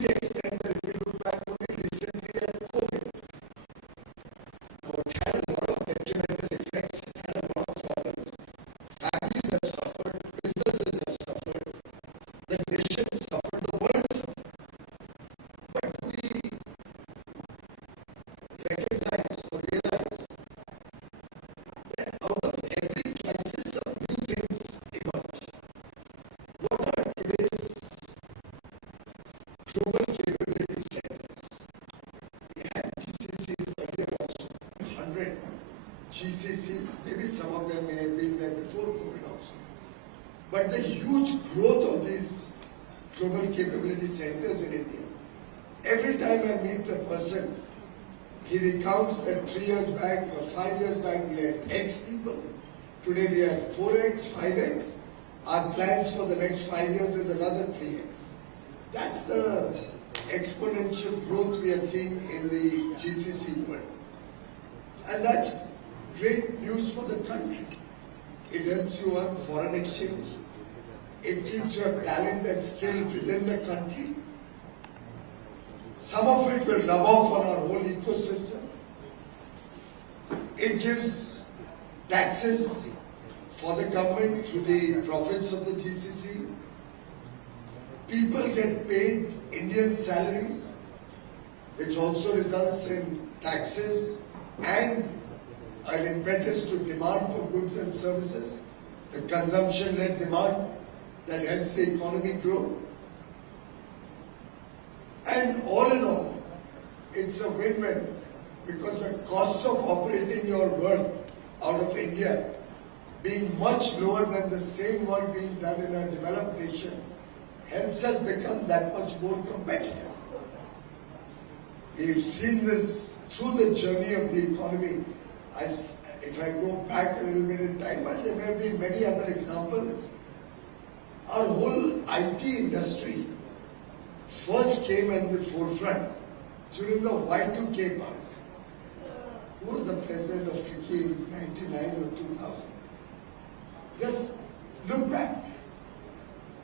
the extent that if you look back only recently at COVID, now it had a lot of detrimental effects, it had a lot of problems. Families have suffered, businesses have suffered, the nation suffered, the world suffered. But we recognize or realize that out of every crisis, some new things emerge. What are today's global capability centers? We had GCCs earlier also, 100 GCCs, maybe some of them may have been there before COVID also. But the huge growth of these global capability centers in India, every time I meet a person, he recounts that 3 years back or 5 years back we had X people. Today we have 4X, 5X. Our plans for the next 5 years is another 3X. That's the exponential growth we are seeing in the GCC world. And that's great news for the country. It helps you earn foreign exchange. It keeps your talent and skill within the country. Some of it will rub off on our whole ecosystem. It gives taxes for the government through the profits of the GCC. People get paid Indian salaries, which also results in taxes and an impetus to demand for goods and services, the consumption-led demand that helps the economy grow. And all in all, it's a win-win because the cost of operating your work out of India being much lower than the same work being done in a developed nation helps us become that much more competitive. We've seen this through the journey of the economy. If I go back a little bit in time, well, there may have been many other examples. Our whole IT industry first came at the forefront during the Y2K bug. Who was the president of FICCI in 99 or 2000? Just look back.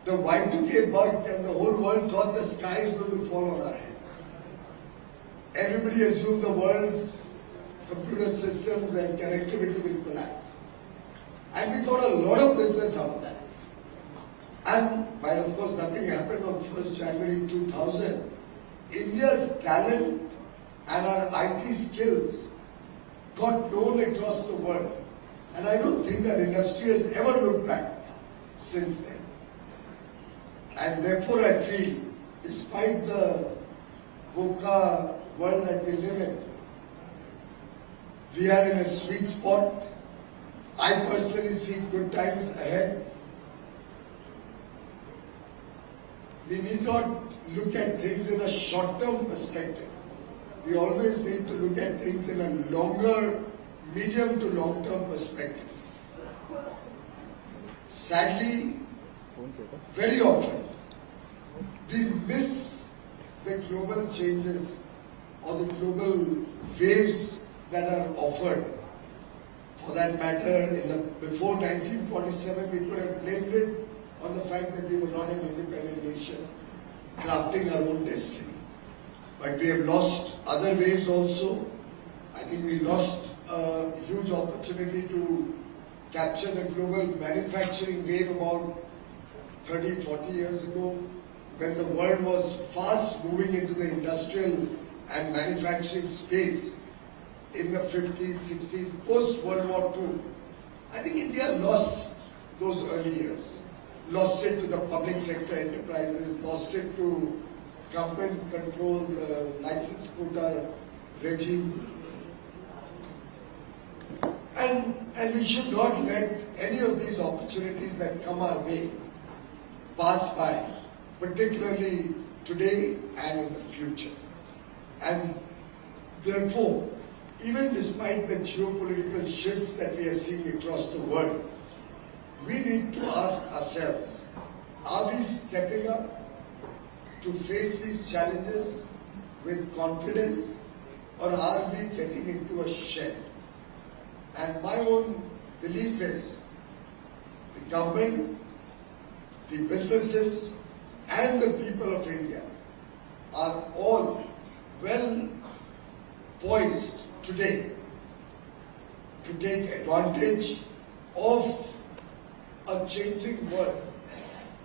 The Y2K bug and the whole world thought the sky is going to fall on our head. Everybody assumed the world's computer systems and connectivity will collapse. And we got a lot of business out of that. And while of course nothing happened on 1st January 2000, India's talent and our IT skills got known across the world. And I don't think that industry has ever looked back since then. And therefore I feel, despite the VUCA world that we live in, we are in a sweet spot. I personally see good times ahead. We need not look at things in a short-term perspective. We always need to look at things in a longer, medium to long-term perspective. Sadly, very often, we miss the global changes or the global waves that are offered. For that matter, before 1947, we could have blamed it on the fact that we were not an independent nation, crafting our own destiny. But we have lost other waves also. I think we lost a huge opportunity to capture the global manufacturing wave about 30, 40 years ago, when the world was fast moving into the industrial and manufacturing space in the 50s, 60s, post-World War II. I think India lost those early years. Lost it to the public sector enterprises, lost it to government-controlled license quota regime. And we should not let any of these opportunities that come our way pass by, particularly today and in the future. And therefore, even despite the geopolitical shifts that we are seeing across the world, we need to ask ourselves, are we stepping up to face these challenges with confidence, or are we getting into a shed? And my own belief is the government, the businesses, and the people of India are all well poised today to take advantage of a changing world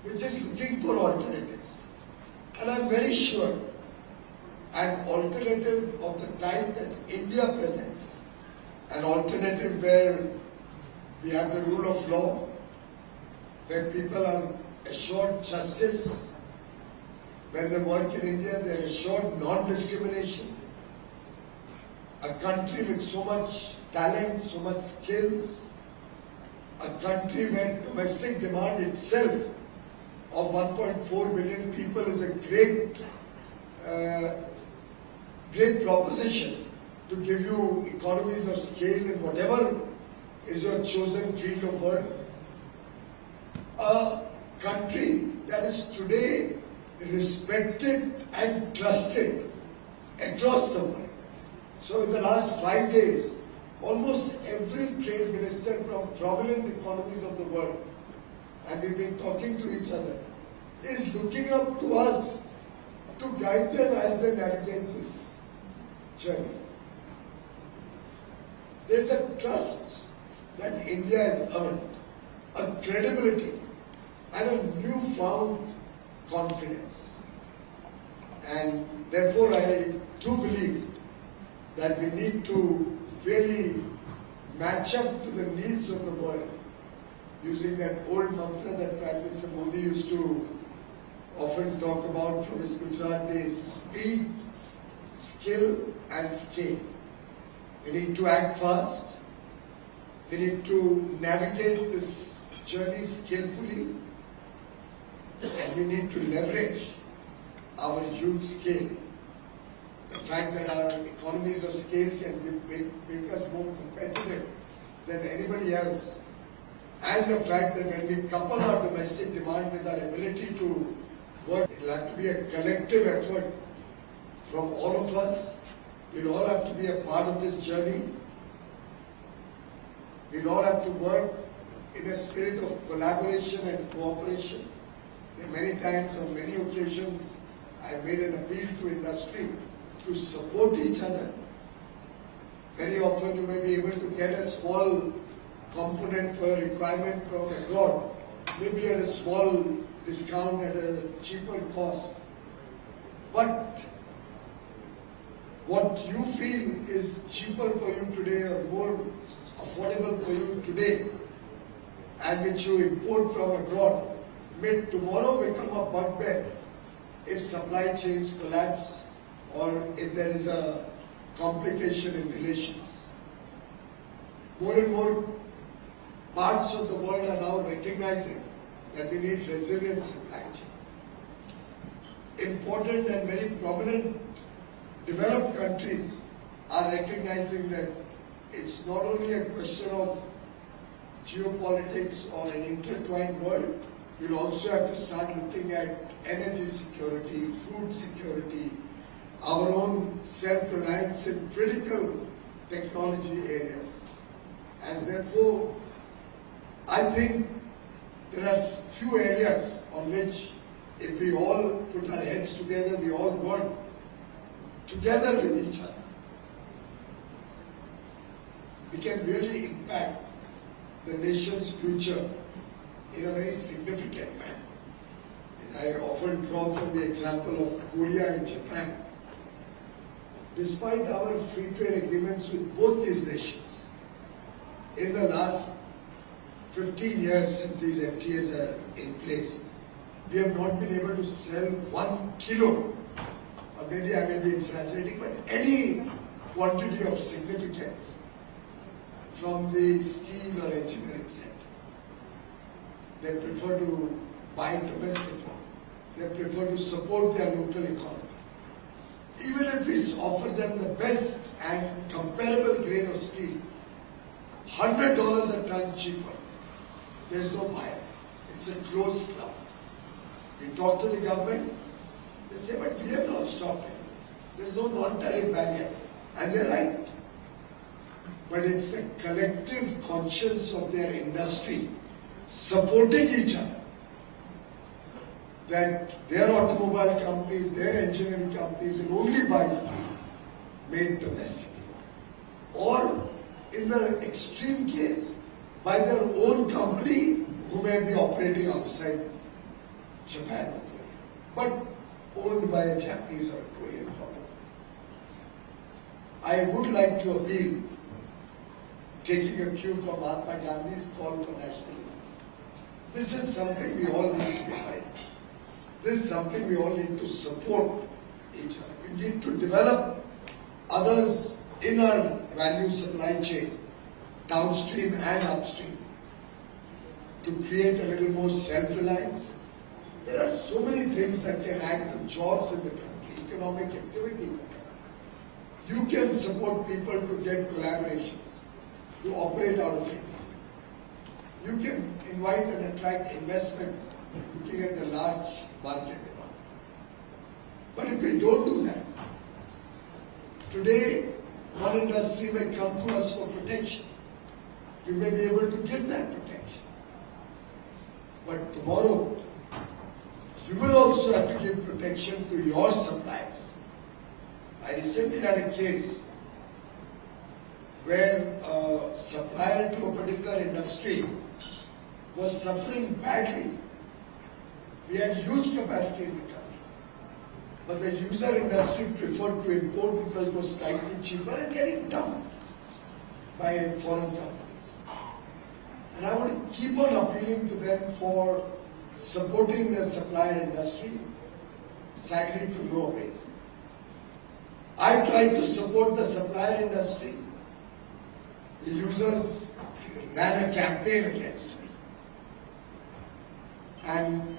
which is looking for alternatives. And I'm very sure an alternative of the type that India presents, an alternative where we have the rule of law, where people are assured justice, when they work in India they are assured non-discrimination, a country with so much talent, so much skills, a country where domestic demand itself of 1.4 billion people is a great proposition to give you economies of scale in whatever is your chosen field of work. A country that is today respected and trusted across the world. So in the last 5 days, almost every trade minister from prominent economies of the world, and we've been talking to each other, is looking up to us to guide them as they navigate this journey. There's a trust that India has earned, a credibility and a newfound confidence. And therefore I do believe that we need to really match up to the needs of the world using that old mantra that Prime Minister Modi used to often talk about from his Gujarat days: speed, skill and scale. We need to act fast. We need to navigate this journey skillfully, and we need to leverage our huge scale. The fact that our economies of scale can make us more competitive than anybody else, and the fact that when we couple our domestic demand with our ability to work, it will have to be a collective effort from all of us. We'll all have to be a part of this journey. We'll all have to work in a spirit of collaboration and cooperation. There are many times, on many occasions, I made an appeal to industry to support each other. Very often you may be able to get a small component for a requirement from abroad, maybe at a small discount at a cheaper cost. But what you feel is cheaper for you today or more affordable for you today, and which you import from abroad, may tomorrow become a bugbear if supply chains collapse or if there is a complication in relations. More and more parts of the world are now recognizing that we need resilient supply chains. Important and very prominent developed countries are recognizing that it's not only a question of geopolitics or an intertwined world, we'll also have to start looking at energy security, food security, our own self-reliance in critical technology areas. And therefore, I think there are few areas on which, if we all put our heads together, we all work together with each other, we can really impact the nation's future in a very significant manner. And I often draw from the example of Korea and Japan. Despite our free trade agreements with both these nations, in the last 15 years since these FTAs are in place, we have not been able to sell 1 kilo, or maybe I may be exaggerating, but any quantity of significance from the steel or engineering sector. They prefer to buy domestically. They prefer to support their local economy. Even if we offer them the best and comparable grade of steel, $100 a ton cheaper, there's no buyer. It's a closed club. We talk to the government, they say, but we have not stopped it. There's no non-tariff barrier. And they're right. But it's the collective conscience of their industry supporting each other that their automobile companies, their engineering companies will only buy steel made domestically. Or in the extreme case, by their own company who may be operating outside Japan or Korea, but owned by a Japanese or a Korean company. I would like to appeal, taking a cue from Mahatma Gandhi's call for nationalism. This is something we all need to be behind. This is something we all need to support each other. We need to develop others in our value supply chain, downstream and upstream, to create a little more self-reliance. There are so many things that can add to jobs in the country, economic activity in the country. You can support people to get collaborations, to operate out of India. You can invite and attract investments looking at the large market. But if we don't do that, today one industry may come to us for protection. We may be able to give that protection. But tomorrow, you will also have to give protection to your suppliers. I recently had a case where a supplier to a particular industry was suffering badly. We had huge capacity in the country. But the user industry preferred to import because it was slightly cheaper and getting dumped by foreign companies. And I would keep on appealing to them for supporting the supplier industry, sadly to no avail. I tried to support the supplier industry. The users ran a campaign against me and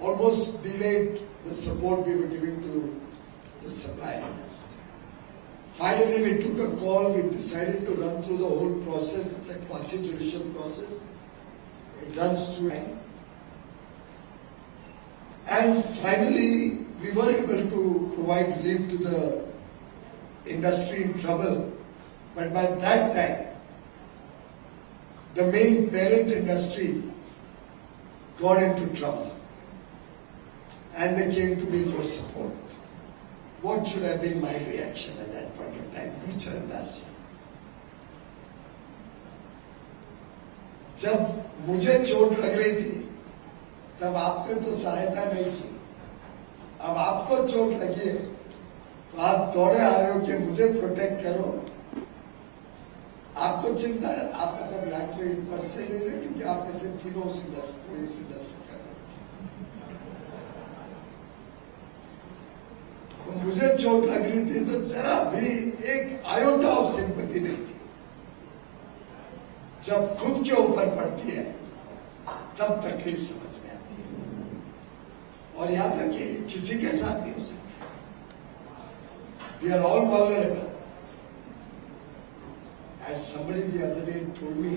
almost delayed the support we were giving to the supplier industry. Finally, we took a call. We decided to run through the whole process. It's a quasi-judicial process. It runs through. And finally, we were able to provide relief to the industry in trouble. But by that time, the main parent industry got into trouble. And they came to me for support. What should have been my reaction at that point of time? Charandas. जब मुझे चोट लग रही थी, तब आपने तो सहायता नहीं की. अब आपको चोट लगी है, तो आप दौड़े आ रहे हो कि मुझे प्रोटेक्ट करो. आपको चिंता है, आप मतलब यहाँ के पर्स से ले लें, क्योंकि आप में से तीनों उस इंडस्ट्री मुझे चोट लग रही थी तो जरा भी एक आयोटा ऑफ सिंपैथी नहीं थी. जब खुद के ऊपर पड़ती है तब तकलीफ समझ में आती है. और याद रखिए, किसी के साथ नहीं हो सकती. We are all vulnerable. As somebody the other day told me,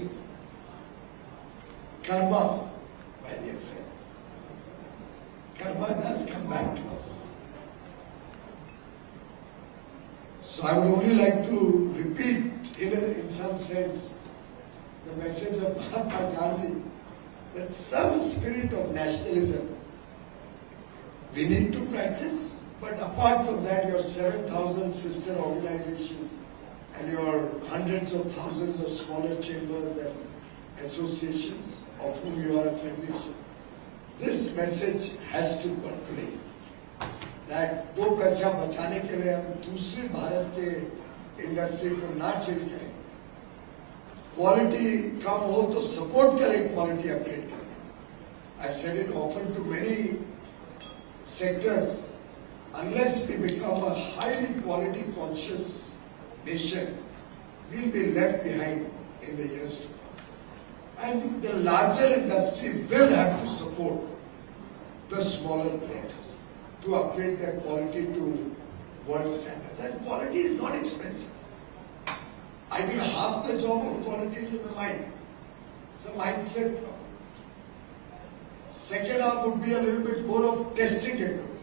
karma, my dear friend, karma does come back to us. So I would only like to repeat in some sense the message of Mahatma Gandhi, that some spirit of nationalism we need to practice, but apart from that, your 7,000 sister organizations and your hundreds of thousands of smaller chambers and associations of whom you are a federation, this message has to percolate. That दो पैसा बचाने के लिए हम दूसरी भारत के industry को ना किल करें. क्वालिटी कम हो तो सपोर्ट करें क्वालिटी अपग्रेड करने. I've said it often to many sectors, unless we become a highly quality conscious nation, we'll be left behind in the years to come. And the larger industry will have to support the smaller players to upgrade their quality to world standards. And quality is not expensive. I think half the job of quality is in the mind. It's a mindset problem. Second half would be a little bit more of testing equipment.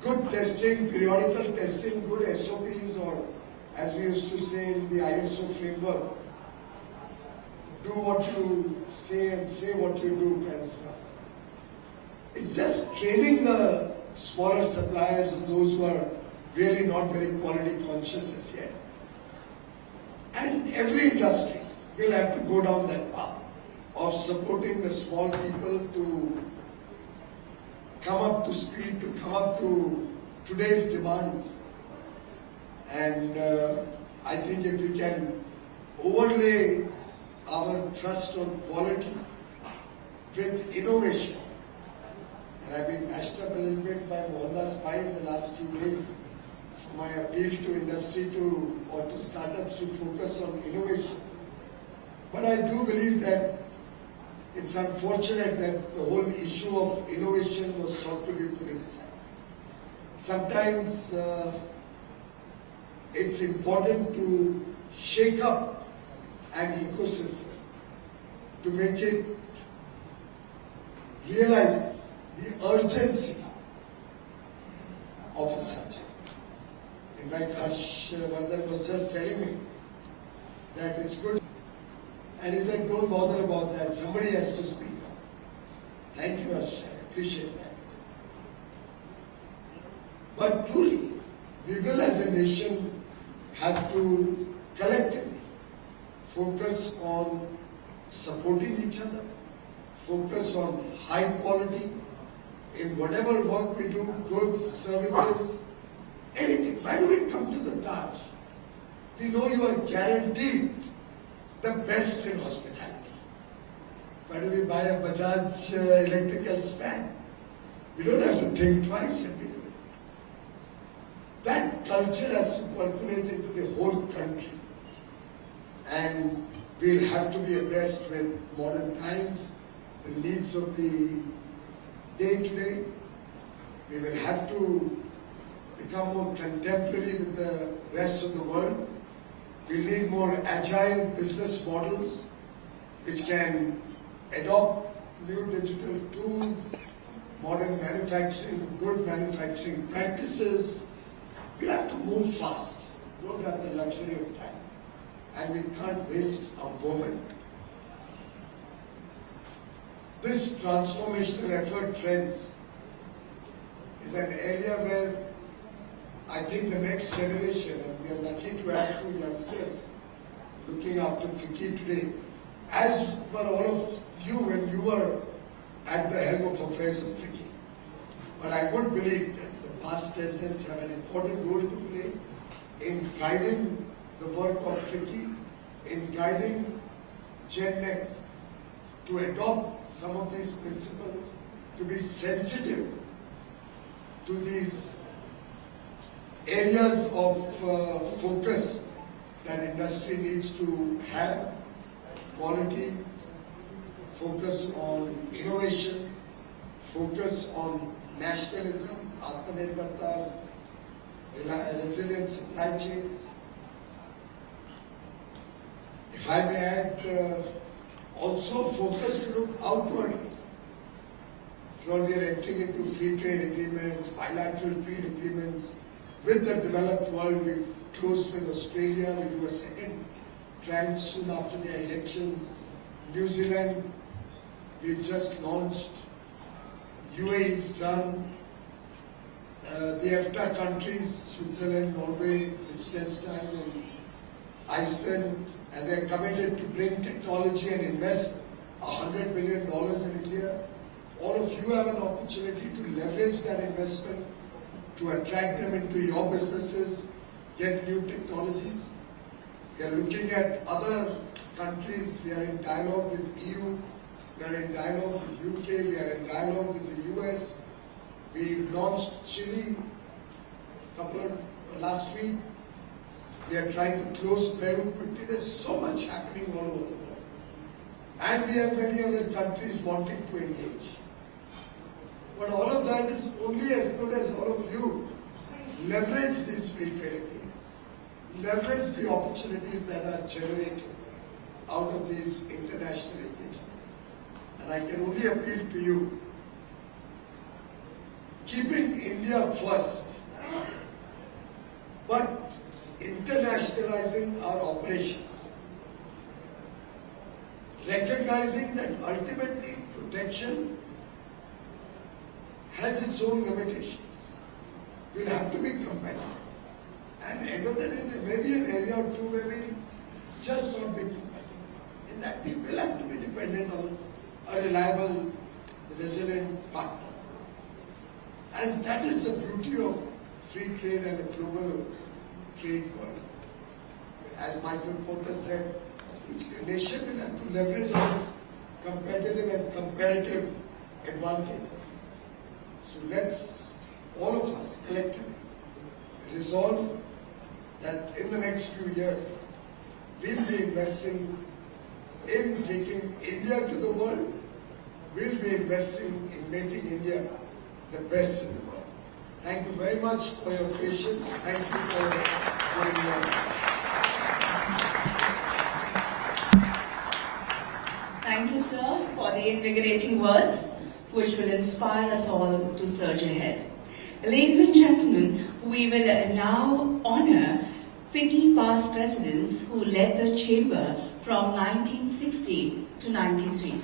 Good testing, periodical testing, good SOPs, or as we used to say in the ISO framework, do what you say and say what you do kind of stuff. It's just training the smaller suppliers and those who are really not very quality conscious as yet. And every industry will have to go down that path of supporting the small people to come up to speed, to come up to today's demands. And I think if we can overlay our trust on quality with innovation, and I've been bashed up a little bit by Mohandas Pai in the last 2 days for my appeal to industry or to startups to focus on innovation. But I do believe that it's unfortunate that the whole issue of innovation was sought to be politicized. Sometimes it's important to shake up an ecosystem to make it realize the urgency of a subject. In fact, Harshvardhan was just telling me that it's good. And he said, don't bother about that. Somebody has to speak up. Thank you, Harsh. I appreciate that. But truly, we will as a nation have to collectively focus on supporting each other, focus on high quality in whatever work we do, goods, services, anything. Why do we come to the Taj? We know you are guaranteed the best in hospitality. Why do we buy a Bajaj electrical span? We don't have to think twice and we do it. That culture has to percolate into the whole country. And we'll have to be abreast with modern times, the needs of the day-to-day. We will have to become more contemporary with the rest of the world. We need more agile business models which can adopt new digital tools, modern manufacturing, good manufacturing practices. We have to move fast. We don't have the luxury of time. And we can't waste a moment. This transformational effort, friends, is an area where I think the next generation, and we are lucky to have 2 youngsters looking after FICCI today, as were all of you when you were at the helm of affairs of FICCI. But I would believe that the past presidents have an important role to play in guiding the work of FICCI, in guiding Gen Next to adopt some of these principles, to be sensitive to these areas of focus that industry needs to have: quality, focus on innovation, focus on nationalism, Atmanirbharta, resilient supply chains. If I may add, also focus to look outwardly. Now we are entering into free trade agreements, bilateral trade agreements with the developed world. We've closed with Australia. We'll do a second tranche soon after the elections. New Zealand, we've just launched. UAE is done. The EFTA countries, Switzerland, Norway, Liechtenstein, and Iceland, and they're committed to bring technology and invest $100 billion in India. All of you have an opportunity to leverage that investment, to attract them into your businesses, get new technologies. We are looking at other countries. We are in dialogue with EU. We are in dialogue with UK. We are in dialogue with the US. We launched Chile last week. We are trying to close Peru quickly. There's so much happening all over the world. And we have many other countries wanting to engage. But all of that is only as good as all of you leverage these free trade agreements. Leverage the opportunities that are generated out of these international engagements. And I can only appeal to you, keeping India first, but internationalizing our operations, recognizing that ultimately protection has its own limitations. We'll have to be competitive. And end of the day, there may be an area or two where we just not be competitive. In that, we will have to be dependent on a reliable, resilient partner. And that is the beauty of free trade and a global trade world. As Michael Porter said, each nation will have to leverage on its competitive and comparative advantages. So let's, all of us collectively, resolve that in the next few years, we'll be investing in taking India to the world. We'll be investing in making India the best in the world. Thank you very much for your patience. Thank you for giving me your attention. Thank you, sir, for the invigorating words, which will inspire us all to surge ahead. Ladies and gentlemen, we will now honor FICCI past presidents who led the chamber from 1960 to 93.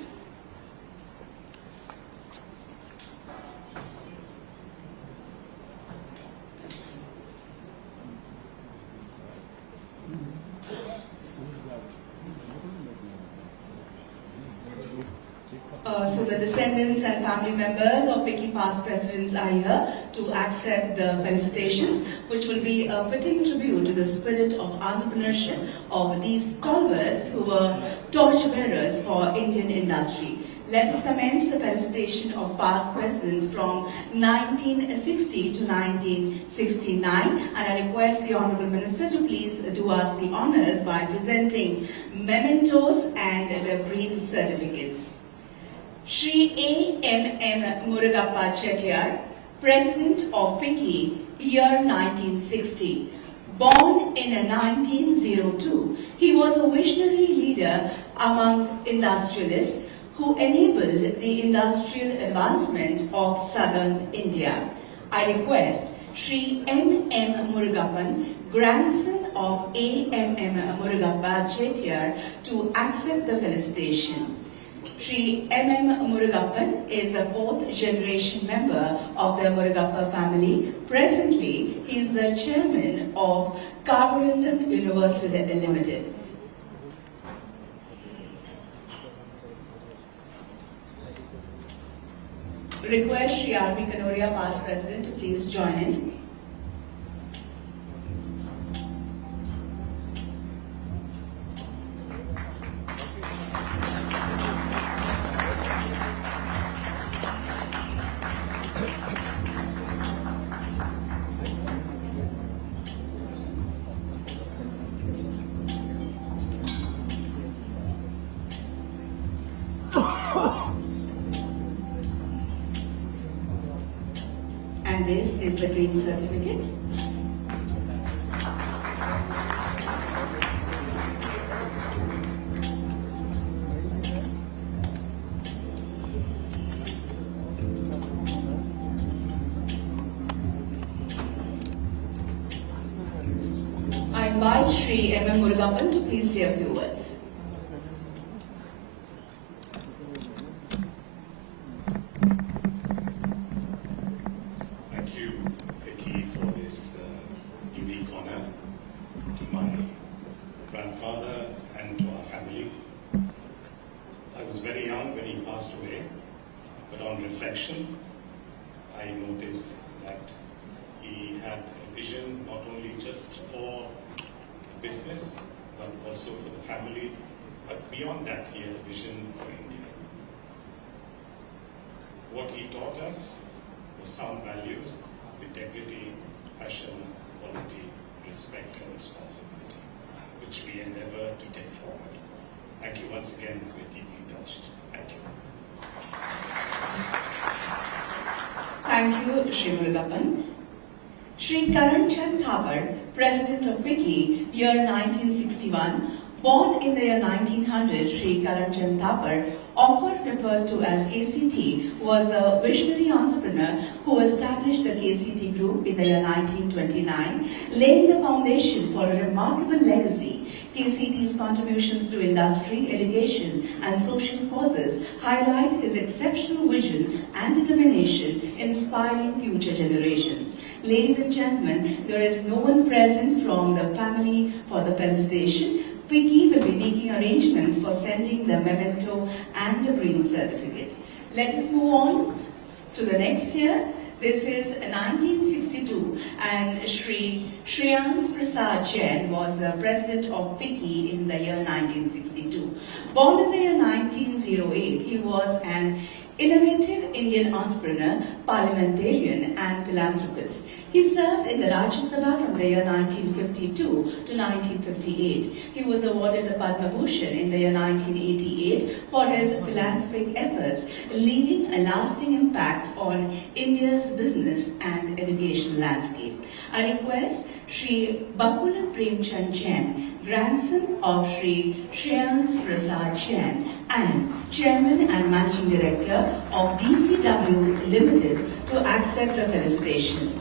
So the descendants and family members of FICCI past presidents are here to accept the felicitations, which will be a fitting tribute to the spirit of entrepreneurship of these stalwarts who were torchbearers for Indian industry. Let us commence the felicitation of past presidents from 1960 to 1969, and I request the Honourable Minister to please do us the honours by presenting mementos and the green certificates. Shri A.M.M. Murugappa Chettiar, President of FICCI, year 1960. Born in 1902, he was a visionary leader among industrialists who enabled the industrial advancement of southern India. I request Shri M.M. Murugappan, grandson of A.M.M. Murugappa Chettiar, to accept the felicitation. Shri M.M. Murugappan is a fourth generation member of the Murugappa family. Presently, he is the chairman of Carborundum Universal Limited. Request Shri R.B. Kanoria, past president, to please join in. And this is the green certificate. I invite Shri M.M. Murugappan to please say a few words. I noticed that he had a vision not only just for the business, but also for the family, but beyond that, he had a vision for India. What he taught us was sound values, integrity, passion, quality, respect, and responsibility, which we endeavor to take forward. Thank you once again. We're deeply touched. Thank you. Thank you, Shri Murugappan. Shri Karan Chand Thapar, President of FICCI, year 1961, Born in the year 1900, Sri Karamchand Thapar, often referred to as KCT, was a visionary entrepreneur who established the KCT Group in the year 1929, laying the foundation for a remarkable legacy. KCT's contributions to industry, education, and social causes highlight his exceptional vision and determination, inspiring future generations. Ladies and gentlemen, there is no one present from the family for the felicitation. FICCI will be making arrangements for sending the memento and the green certificate. Let us move on to the next year. This is 1962, and Shriyans Prasad Jain was the president of FICCI in the year 1962. Born in the year 1908, he was an innovative Indian entrepreneur, parliamentarian, and philanthropist. He served in the Rajya Sabha from the year 1952 to 1958. He was awarded the Padma Bhushan in the year 1988 for his philanthropic efforts, leaving a lasting impact on India's business and education landscape. I request Sri Bakula Premchand Jain, grandson of Sri Shriyans Prasad Jain and Chairman and Managing Director of DCW Limited, to accept the felicitation.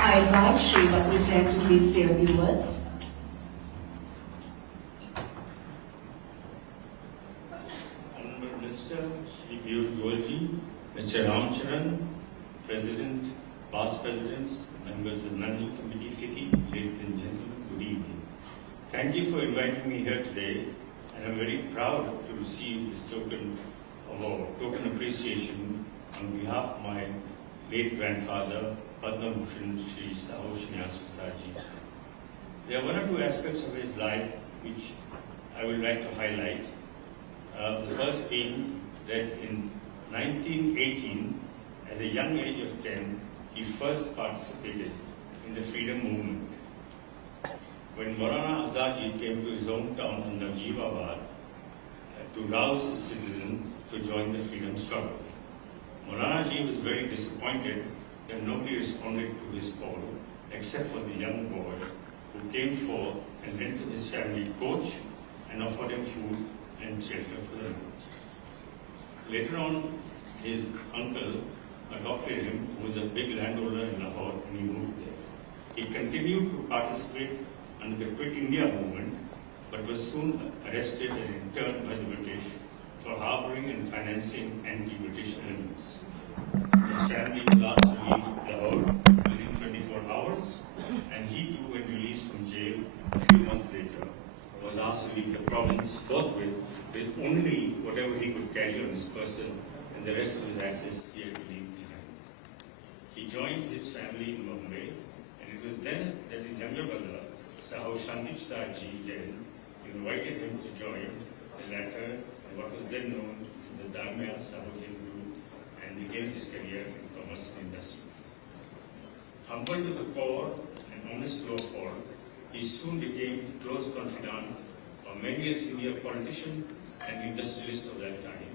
I invite Sri Bakula Jain to please say a few words. Honorable Minister, Shri Piyush Goyal, Mr. Ramcharan, President, past presidents, members of the Managing Committee, FICCI, ladies and gentlemen, good evening. Thank you for inviting me here today, and I'm very proud to receive this token award, token appreciation on behalf of my late grandfather, Padma Bhushan Shri Shriyans Prasad Ji. There are one or two aspects of his life which I would like to highlight. The first being that in 1918, at a young age of 10, he first participated in the freedom movement. When Maulana Azad Ji came to his hometown of Najibabad to rouse the citizens to join the freedom struggle, Maulana Ji was very disappointed that nobody responded to his call except for the young boy who came forth and rented his family coach and offered him food and shelter for the night. Later on, his uncle adopted him, who was a big landowner in Lahore, and he moved there. He continued to participate under the Quit India movement, but was soon arrested and interned by the British for harboring and financing anti-British elements. His family was asked to leave Lahore within 24 hours, and he too, when released from jail a few months later, was asked to leave the province forthwith with only whatever he could carry on his person, and the rest of his assets he had to leave behind. He joined his family in Bombay, and it was then that his younger brother, Sahau Shanti Prasad Ji Jain, invited him to join the latter in what was then known as the Damya Sahau Jain Group, and began his career in commerce and industry. Humbled to the core and honest to a fault, he soon became close confidant of many a senior politician and industrialist of that time,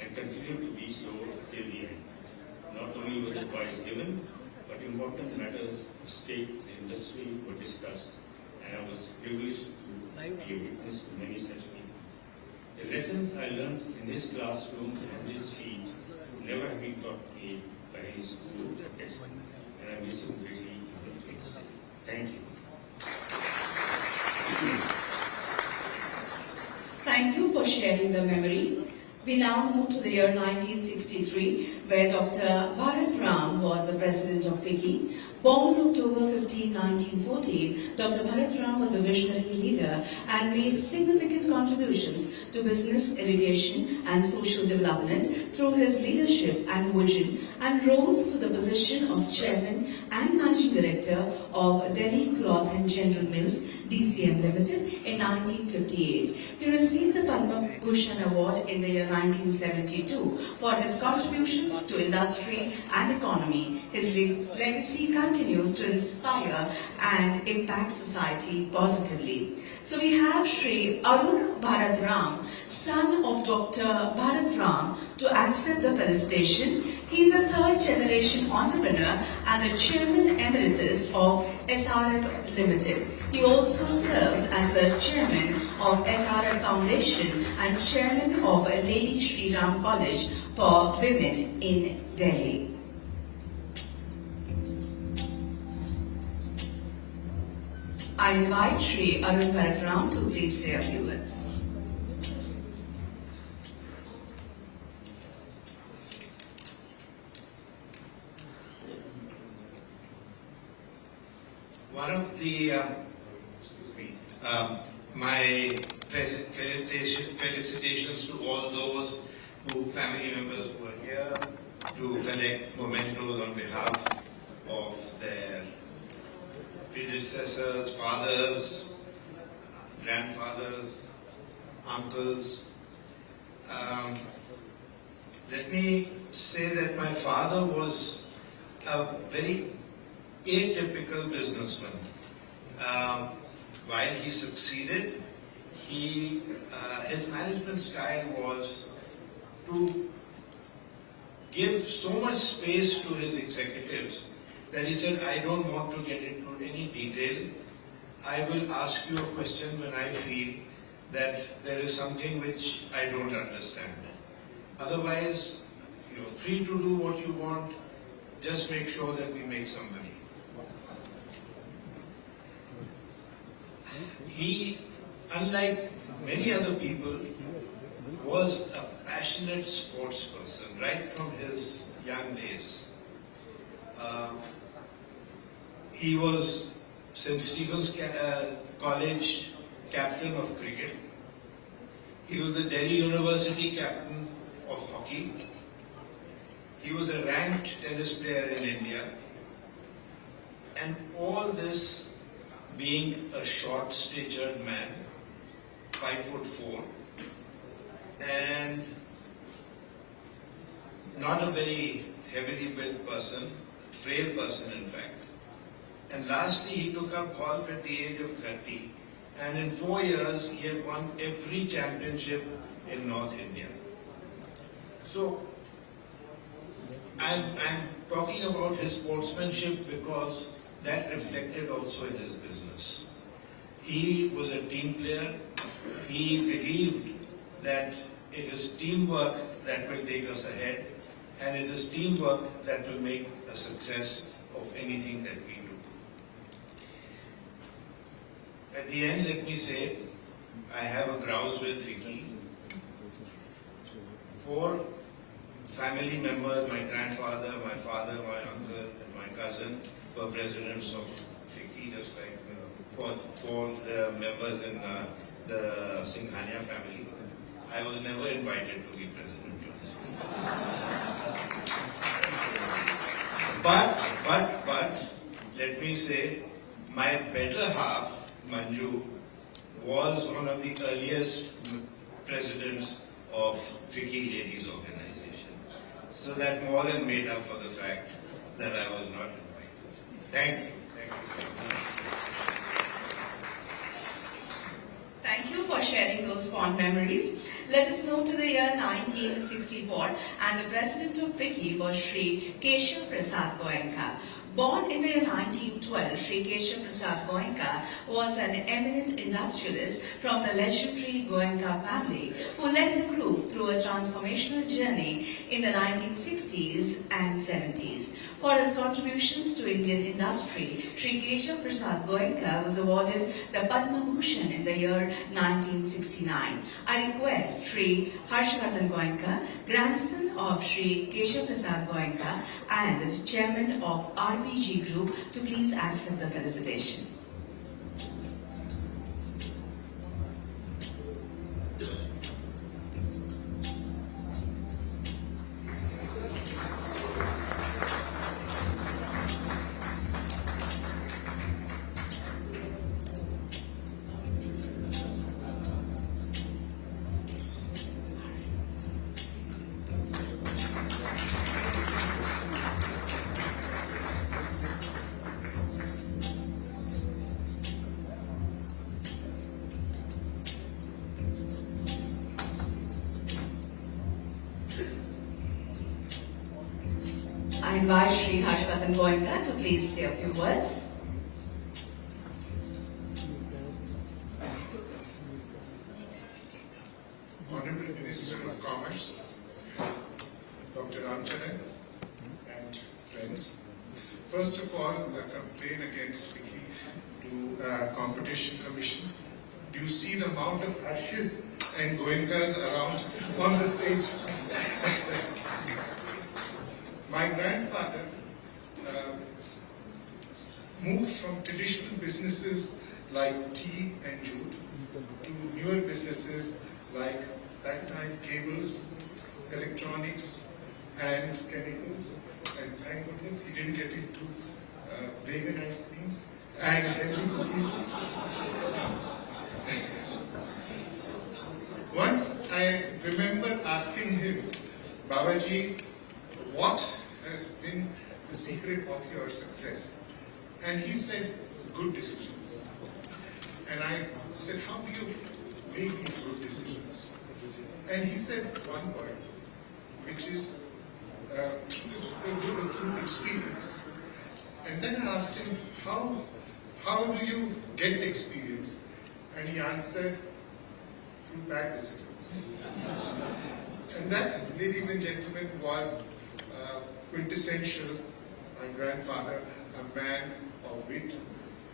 and continued to be so till the end. Not only was advice given, but important matters of state and industry were discussed, and I was privileged to be a witness to many such meetings. The lessons I learned in his classroom and on his feet never have been taught me by any school or textbook, and I miss him greatly even to this day. Thank you. Thank you for sharing the memory. We now move to the year 1963, where Dr. Bharat Ram was the president of FICCI. Born October 15, 1914, Dr. Bharat Ram was a visionary leader and made significant contributions to business, education, and social development through his leadership and vision, and rose to the position of chairman and managing director of Delhi Cloth and General Mills, DCM Limited in 1958. He received the Padma Bhushan Award in the year 1972 for his contributions to industry and economy. His legacy continues to inspire and impact society positively. So we have Shri Arun Bharat Ram, son of Dr. Bharat Ram, to accept the felicitation. He is a third generation entrepreneur and the chairman emeritus of SRF Limited. He also serves as the chairman of SRF Foundation and chairman of Lady Shri Ram College for Women in Delhi. I invite Shri Arun Bharat Ram to please say a few words. One of the, my felicitations to all those family members who are here to collect mementos on behalf of their predecessors, fathers, grandfathers, uncles. Let me say that my father was a very atypical businessman. While he succeeded, his management style was to give so much space to his executives that he said, I don't want to get into any detail. I will ask you a question when I feel that there is something which I don't understand. Otherwise, you're free to do what you want. Just make sure that we make some money. He, unlike many other people, was a passionate sports person right from his young days. He was St. Stephen's College captain of cricket. He was the Delhi University captain of hockey. He was a ranked tennis player in India. And all this being a short-statured man, 5'4", and not a very heavily built person, a frail person in fact. And lastly, he took up golf at the age of 30, and in 4 years, he had won every championship in North India. So, I'm talking about his sportsmanship because that reflected also in his business. He was a team player. He believed that it is teamwork that will take us ahead, and it is teamwork that will make a success of anything that we do. At the end, let me say, I have a grouse with FICCI. 4 family members, my grandfather, my father, my uncle, and my cousin, were presidents of FICCI, just like 4 members in the Singhania family. I was never invited to be president of this. But, let me say, my better half, Manju, was one of the earliest presidents of FICCI Ladies Organization. So that more than made up for the fact that I was not invited. Thank you. Thank you for sharing those fond memories. Let us move to the year 1964, and the president of FICCI was Shri Keshav Prasad Goenka. Born in the year 1912, Shri Keshav Prasad Goenka was an eminent industrialist from the legendary Goenka family who led the group through a transformational journey in the 1960s and 70s. For his contributions to Indian industry, Shri Keshav Prasad Goenka was awarded the Padma Bhushan in the year 1969. I request Shri Harshvardhan Goenka, grandson of Shri Keshav Prasad Goenka and the chairman of RPG Group, to please accept the felicitation. invite Shri Harshvardhan Goenka to please say a few words. Honorable Minister of Commerce, Dr. Ram and friends. First of all, a complaint against FICCI to Competition Commission. Do you see the amount of ashes and Goenkas around on the stage? My grandfather moved from traditional businesses like tea and jute to newer businesses like that time cables, electronics and chemicals, and thank goodness he didn't get into vegan ice creams and healthy cookies. Once I remember asking him, Babaji, what has been the secret of your success? And he said, good decisions. And I said, how do you make these good decisions? And he said one word, which is through experience. And then I asked him, how do you get the experience? And he answered, through bad decisions. And that, ladies and gentlemen, was quintessential. My grandfather, a man of wit,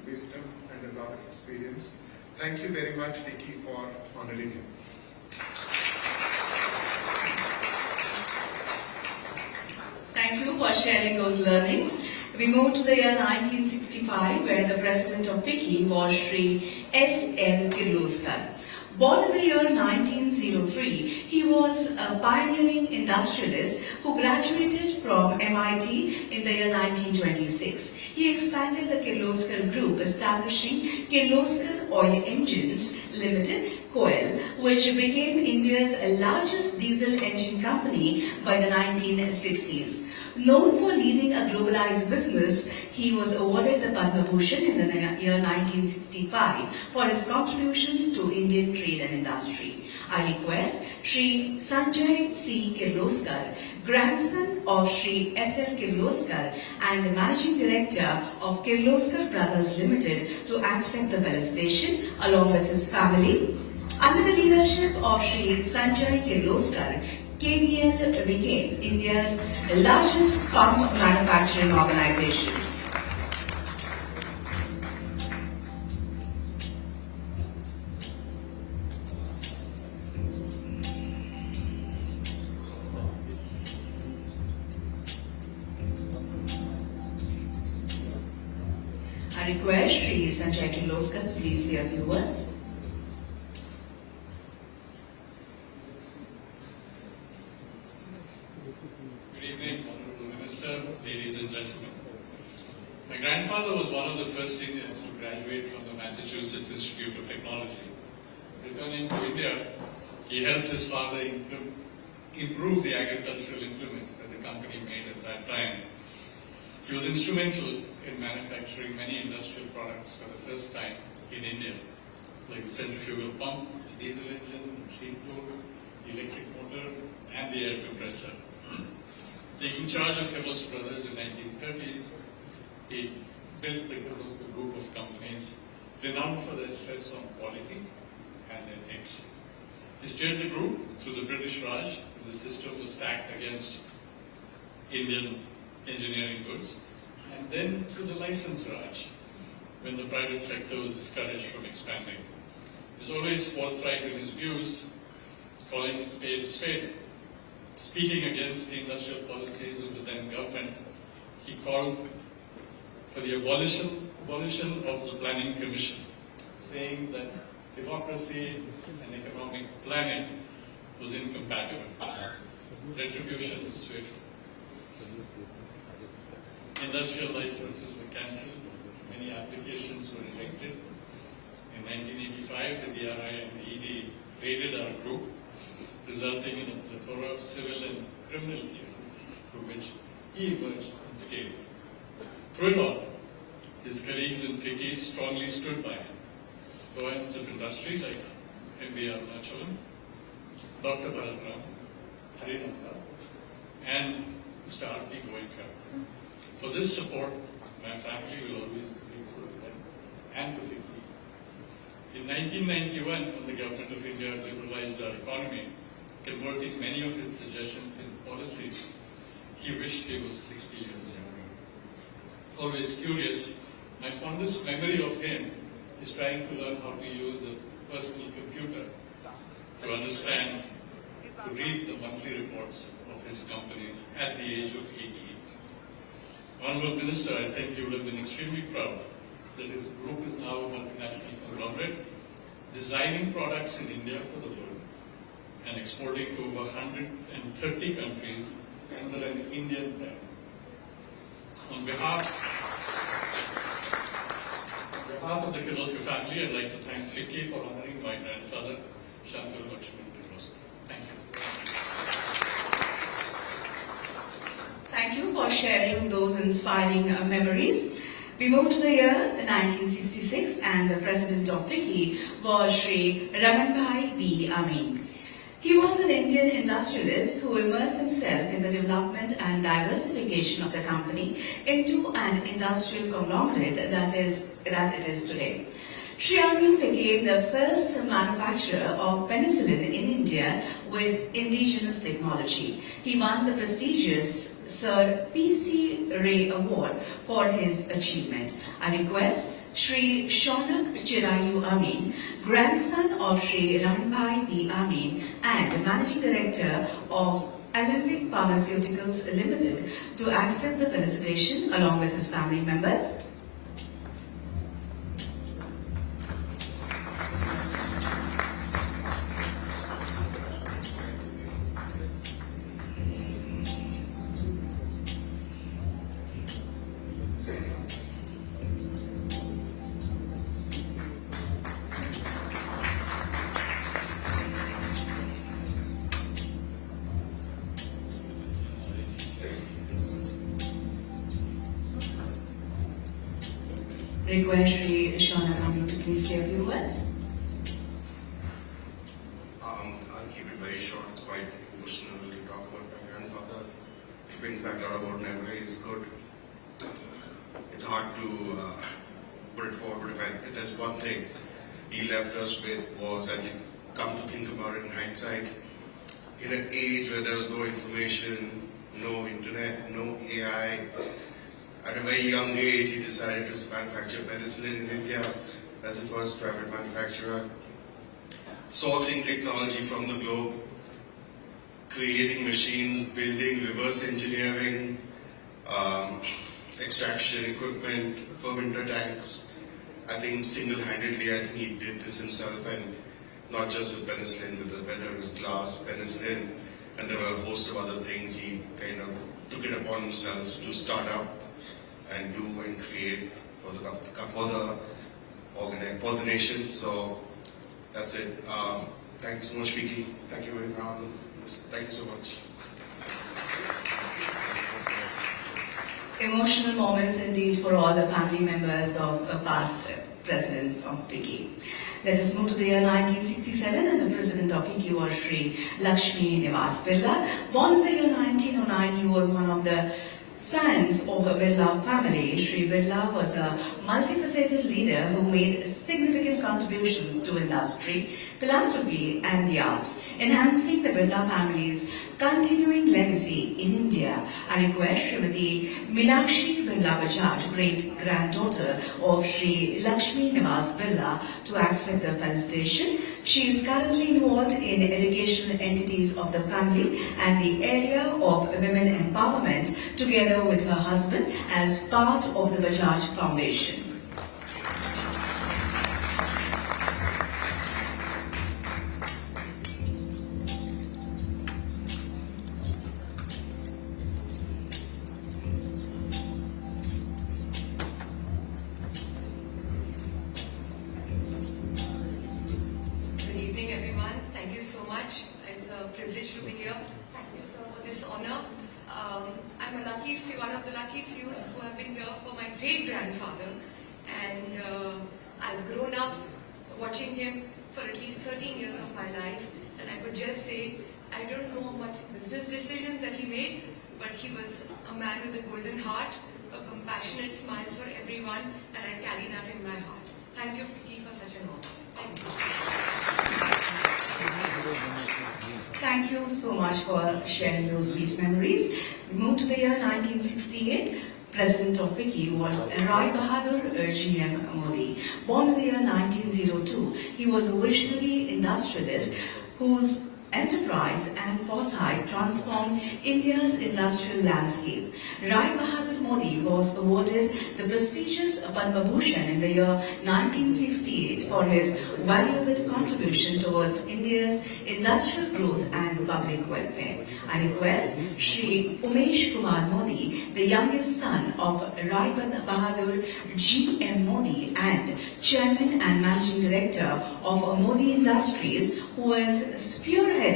wisdom, and a lot of experience. Thank you very much, Vicky, for honoring him. Thank you for sharing those learnings. We move to the year 1965, where the president of FICCI was Shri S.L. Kirloskar. Born in the year 1903, he was a pioneering industrialist who graduated from MIT in the year 1926. He expanded the Kirloskar Group, establishing Kirloskar Oil Engines Limited, Goyal, which became India's largest diesel engine company by the 1960s. Known for leading a globalized business, he was awarded the Padma Bhushan in the year 1965 for his contributions to Indian trade and industry. I request Shri Sanjay C. Kirloskar, grandson of Shri S.L. Kirloskar and Managing Director of Kirloskar Brothers Limited, to accept the felicitation along with his family. Under the leadership of Shri Sanjay Kirloskar, KBL became India's largest pump manufacturing organization. I request Shri Sanjay Kirloskar to please say a few words. Ladies and gentlemen, my grandfather was one of the first Indians to graduate from the Massachusetts Institute of Technology. Returning to India, he helped his father improve the agricultural implements that the company made at that time. He was instrumental in manufacturing many industrial products for the first time in India, like the centrifugal pump, diesel engine, machine tool, electric motor, and the air compressor. Taking charge of Kirloskar Brothers in the 1930s, he built the Kirloskar group of companies renowned for their stress on quality and ethics. He steered the group through the British Raj, when the system was stacked against Indian engineering goods, and then through the license Raj, when the private sector was discouraged from expanding. He was always forthright in his views, calling a spade a spade. Speaking against the industrial policies of the then government, he called for the abolition of the Planning Commission, saying that democracy and economic planning was incompatible. Retribution was swift. Industrial licenses were cancelled. Many applications were rejected. In 1985, the DRI and the ED raided our group, resulting in a plethora of civil and criminal cases through which he emerged unscathed. Through it all, his colleagues in FICCI strongly stood by him. Giants of industry like M.B.R. Nachalan, Dr. Bharat Ram, and to start the Goyal Club. For this support, my family will always be grateful to them and to FICCI. In 1991, when the Government of India liberalized our economy, converting many of his suggestions in policies, he wished he was 60 years younger. Always curious, my fondest memory of him is trying to learn how to use a personal computer to understand, to read the monthly reports of his companies at the age of 88. Honorable Minister, I think you would have been extremely proud that his group is now a multinational conglomerate, designing products in India for the world and exporting to over 130 countries under an Indian brand. On behalf of the Kirloskar family, I'd like to thank FICCI for honoring my grandfather, Lakshmi Kirloskar. Thank you. Thank you for sharing those inspiring memories. We move to the year 1966 and the president of FICCI was Shri Ramanbhai B. Amin. He was an Indian industrialist who immersed himself in the development and diversification of the company into an industrial conglomerate that it is today. Shri Amin became the first manufacturer of penicillin in India with indigenous technology. He won the prestigious Sir P.C. Ray Award for his achievement. I request Shri Shaunak Chirayu Amin, grandson of Shri Ramanbhai B. Amin and Managing Director of Alembic Pharmaceuticals Limited, to accept the felicitation along with his family members. Request Shri Shaunak Amin to please say a few words. I'll keep it very short. It's quite emotional to talk about my grandfather. It brings back a lot of old memories. Good. It's hard to put it forward. If there's one thing he left us with was, and you come to think about it in hindsight, in an age where there was no information, no internet, no AI, at a very young age, he decided to manufacture penicillin in India as the first private manufacturer, sourcing technology from the globe, creating machines, building reverse engineering, extraction equipment, fermenter tanks. I think single-handedly, I think he did this himself, and not just with penicillin, but whether it was glass, penicillin, and there were a host of other things. He kind of took it upon himself to start up and do and create for the nation. So that's it. Thank you so much, FICCI. Thank you very much. Thank you so much. Emotional moments indeed for all the family members of past presidents of FICCI. Let us move to the year 1967, and the president of FICCI was Shri Lakshmi Niwas Birla. Born in the year 1909, he was one of the sons of a Birla family. Shri Birla was a multifaceted leader who made significant contributions to industry, philanthropy and the arts, enhancing the Birla family's continuing legacy in India. I request Srimati Meenakshi Birla Bajaj, great-granddaughter of Shri Lakshmi Niwas Birla, to accept the felicitation. She is currently involved in educational entities of the family and the area of women empowerment, together with her husband as part of the Bajaj Foundation. One of the lucky few who have been here for my great-grandfather, and I've grown up watching him for at least 13 years of my life, and I could just say, I don't know much business decisions that he made, but he was a man with a golden heart, a compassionate smile for everyone, and I carry that in my heart. Thank you, FICCI, for such an honor. Thank you. Thank you so much for sharing those sweet memories. We move to the year 1968. President of FICCI was Rai Bahadur GM Modi. Born in the year 1902, he was a visionary industrialist whose enterprise and foresight transformed India's industrial landscape. Rai Bahadur Modi was awarded the prestigious Padma Bhushan in the year 1968 for his valuable contribution towards India's industrial growth and public welfare. I request Shri Umesh Kumar Modi, the youngest son of Rai Bahadur G.M. Modi and Chairman and Managing Director of Modi Industries, who is spearheading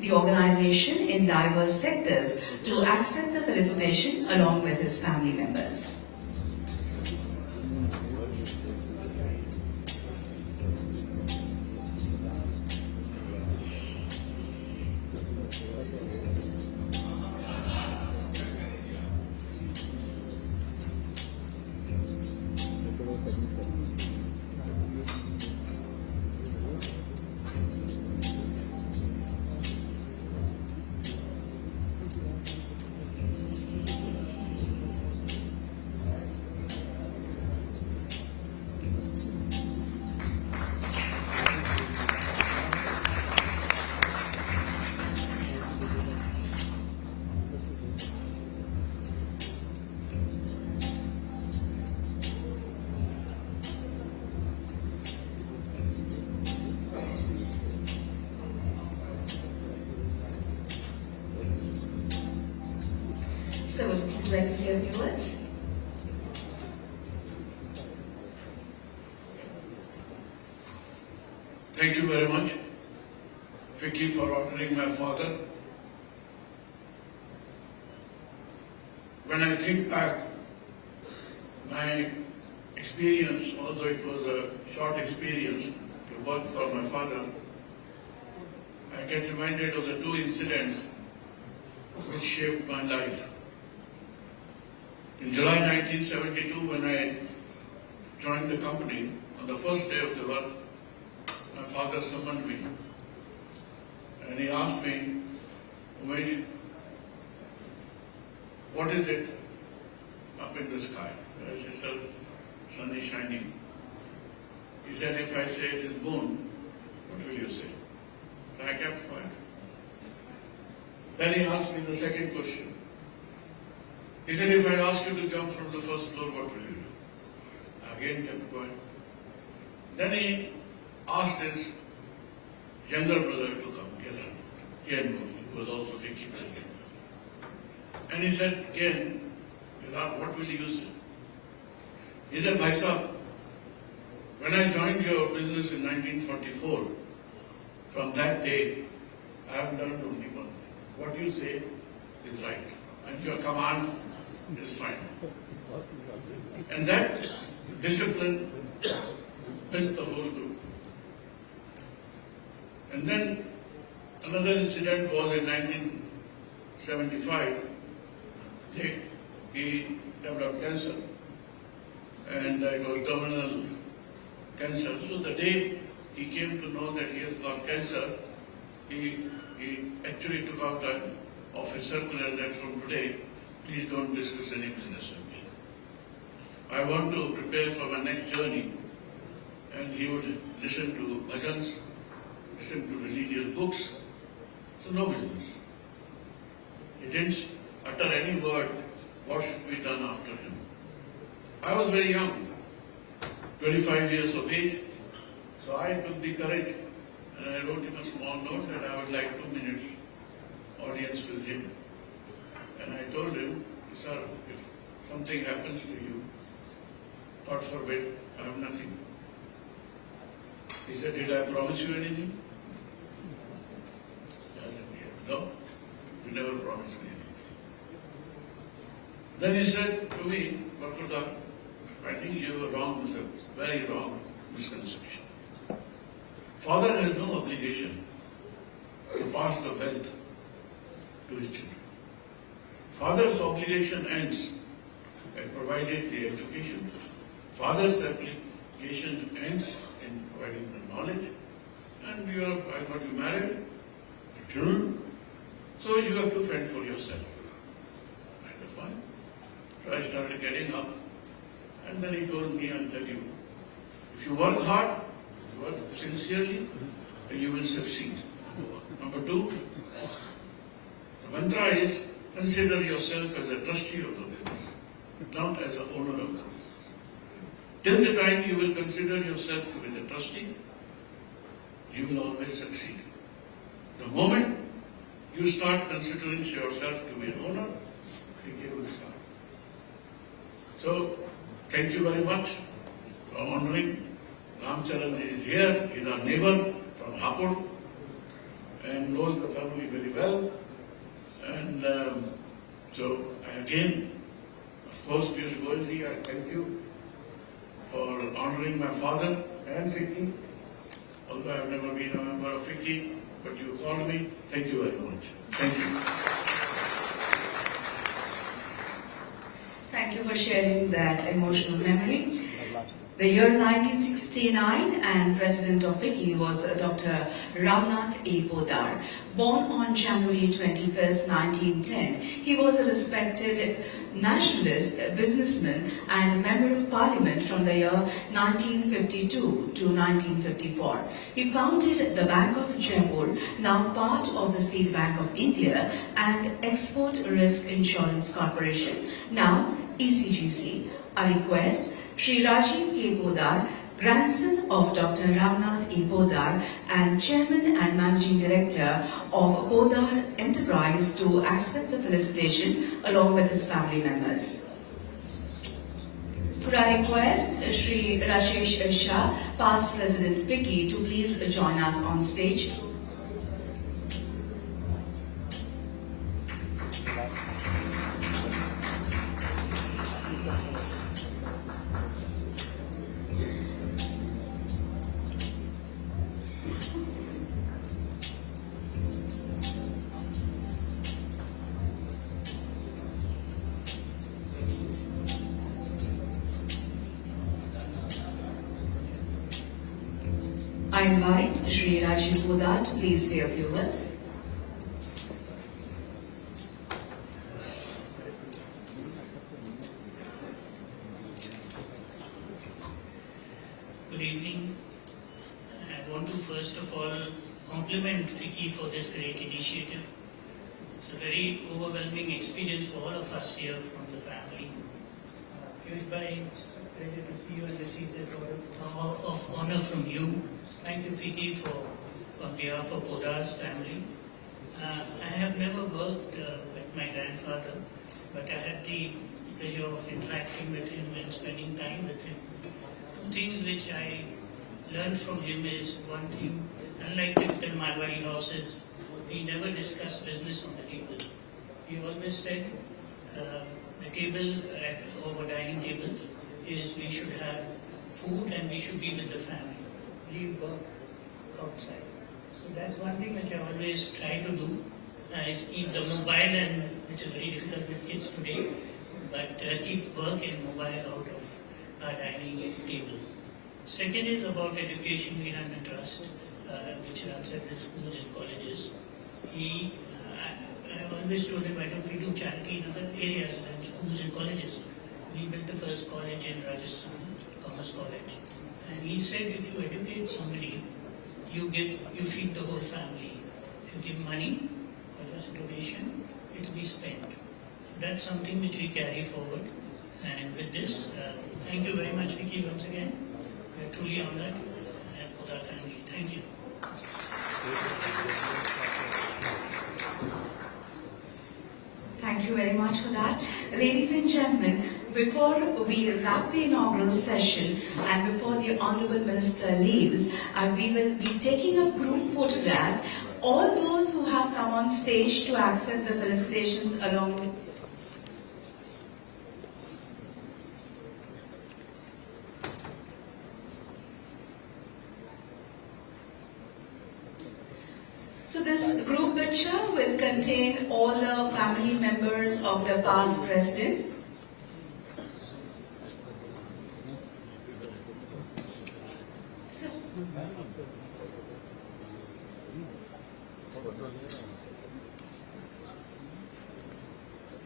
the organization in diverse sectors, to accept the felicitation along with his family members. So would you please like to say a few words? Thank you very much, FICCI, for honoring my father. When I think back, my experience, although it was a short experience to work for my father, I get reminded of the two incidents which shaped my life. In July 1972, when I joined the company, on the first day of the work, my father summoned me and he asked me, Umesh, what is it up in the sky? I said, sir, sun is shining. He said, if I say it is moon, what will you say? So I kept quiet. Then he asked me the second question. He said, if I ask you to jump from the first floor, what will you do? I again kept quiet. Then he asked his younger brother to come, Keshav, who was also FICCI president. And he said, Ken, what will you say? He said, Bhai Sahab, when I joined your business in 1944, from that day, I have learned only one thing. What you say is right, and your command is fine. And that discipline built the whole group. And then another incident was in 1975. He developed cancer, and it was terminal cancer. So the day he came to know that he has got cancer, he actually took out an office circular that from today, please don't discuss any business with me. I want to prepare for my next journey. And he would listen to bhajans, listen to religious books. So no business. He didn't utter any word what should be done after him. I was very young, 25 years of age. So I took the courage and I wrote him a small note that I would like 2 minutes audience with him. And I told him, sir, if something happens to you, God forbid, I have nothing. He said, did I promise you anything? I said, no, you never promised me anything. Then he said to me, Bharat, I think you were wrong, very wrong misconception. Father has no obligation to pass the wealth to his children. Father's obligation ends and provided the education. Father's obligation ends in providing the knowledge. And I got you married, children. So you have to fend for yourself. Kind of fun. So I started getting up. And then he told me, I'll tell you, if you work hard, work sincerely, you will succeed. Number two, the mantra is, consider yourself as a trustee of the business, not as an owner of the business. Till the time you will consider yourself to be the trustee, you will always succeed. The moment you start considering yourself to be an owner, FICCI will start. So, thank you very much for honoring. Ramcharan is here, he is our neighbor from Thapar and knows the family very well. And so, again, of course, Piyush Goyal, I thank you for honoring my father and FICCI. Although I have never been a member of FICCI, but you called me. Thank you very much. Thank you. Thank you for sharing that emotional memory. The year 1969 and President of FICCI was Dr. Ramnath A. Podar. Born on January 21st, 1910, he was a respected nationalist, businessman and member of parliament from the year 1952 to 1954. He founded the Bank of Jaipur, now part of the State Bank of India, and Export Risk Insurance Corporation, now ECGC. A request, Shri Rajiv K. Podar, grandson of Dr. Ramnath A. Podar and Chairman and Managing Director of Podar Enterprise, to accept the felicitation along with his family members. Could I request Shri Rajesh Shah, past President FICCI, to please join us on stage. I invite Shri Rajiv Podar to please say a few words. Good evening. I want to first of all compliment FICCI for this great initiative. It's a very overwhelming experience for all of us here from the family. Piyush, it's a pleasure to see you and receive this order of honor from you. Thank you, FICCI, on behalf of Podar's family. I have never worked with my grandfather, but I had the pleasure of interacting with him and spending time with him. Two things which I learned from him is, one thing, unlike typical Marwari houses, we never discussed business on the table. He always said the table over dining tables is we should have food and we should be with the family. Leave work outside. So that's one thing which I always try to do, is keep the mobile, and which is very difficult with kids today, but keep work and mobile out of our dining table. Second is about education. We run a trust which runs several schools and colleges. I always told him, why don't we do charity in other areas than schools and colleges? We built the first college in Rajasthan, Commerce College. And he said, if you educate somebody, you feed the whole family. If you give money or just donation, it will be spent. So that's something which we carry forward. And with this, thank you very much, FICCI, once again. We are truly honored with our family. Thank you. Thank you very much for that. Ladies and gentlemen, before we wrap the inaugural session and before the Honorable Minister leaves, we will be taking a group photograph. All those who have come on stage to accept the felicitations along with So this group picture will contain all the family members of the past presidents.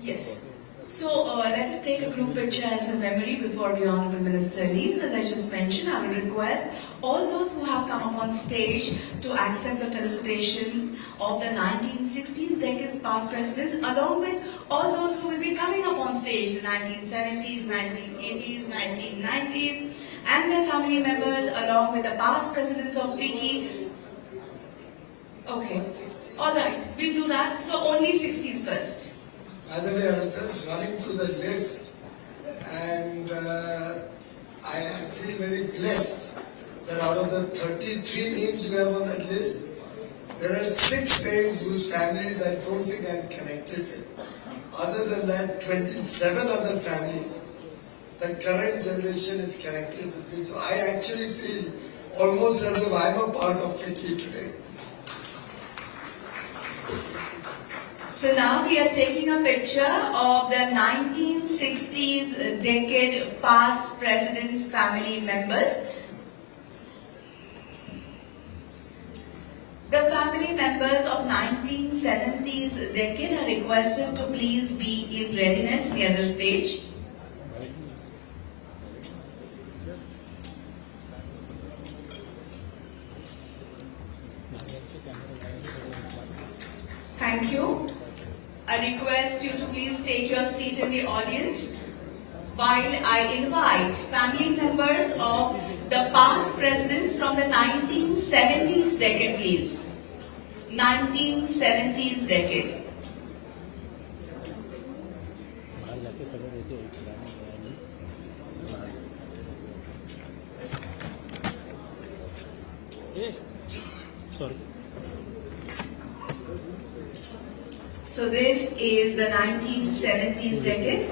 Yes. So let us take a group picture as a memory before the Honourable Minister leaves. As I just mentioned, I will request all those who have come up on stage to accept the felicitations of the 1960s decade past presidents, along with all those who will be coming up on stage, the 1970s, 1980s, 1990s, and their family members, along with the past presidents of FICCI. Okay, all right, we'll do that. So only 60s first. By the way, I was just running through the list, and I feel very blessed that out of the 33 names you have on that list, there are 6 names whose families I don't think I'm connected with. Other than that, 27 other families, the current generation is connected with me. So I actually feel almost as if I'm a part of FICCI today. So now we are taking a picture of the 1960s decade past presidents' family members. The family members of 1970s decade are requested to please be in readiness near the stage. Thank you. I request you to please take your seat in the audience while I invite family members of the past presidents from the 1970s decade, please. 1970s decade. Sorry. So this is the 1970s decade.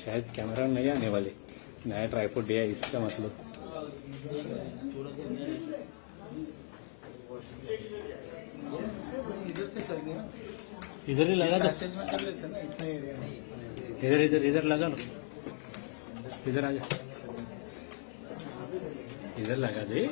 शायद camera नहीं आने वाले, नया tripod दिया इसका मतलब। इधर ही लगा दो, इधर इधर इधर लगा लो, इधर आ जा, इधर लगा दे।